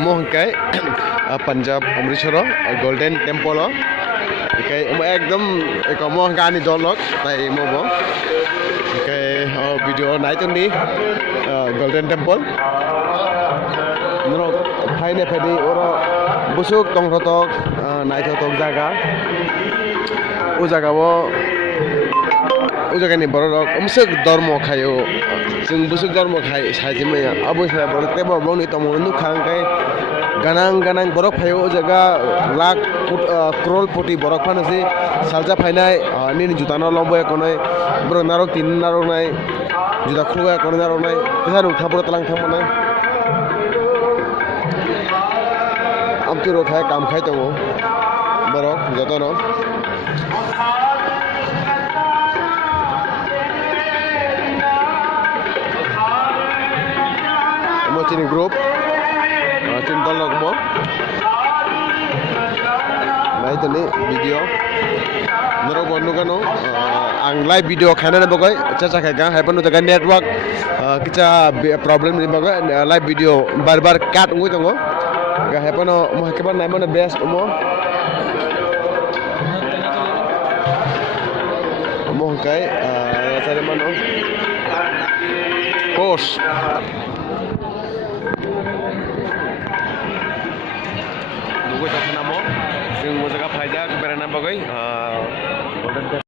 Mohongkai Punjab Amritsar Golden Temple kai ekdom ekomo gani dolok tai mobo kai video naiton di Golden Temple nro phaine phedi oro busuk tongkhotok naithotok jaga o jaga bo o jaga ni borok umsuk dharma khayo जों busuk dharma khai sajimaya abo sa borok tebo boni tomo nukhang kai ganang ganang borok phayo o jaga lakh crore poti borok phanasi salja phainai nini jutano lomboya konai borok narok tin narok nai juta khluga konai narok nai tharu khabro talang thangmana amturo khai kam khai tongo borok jotono Ini grup tim tolong mo nah itu nih video nero bonu kano ang live video khana na bagai caca khaga happen uta network kita problem ni bagai live video bar bar cut ngui tongo ga happen mo hakeban nai mana best mo kai cari mana post gue tak nama, yang mau jaga pelajar berana bagai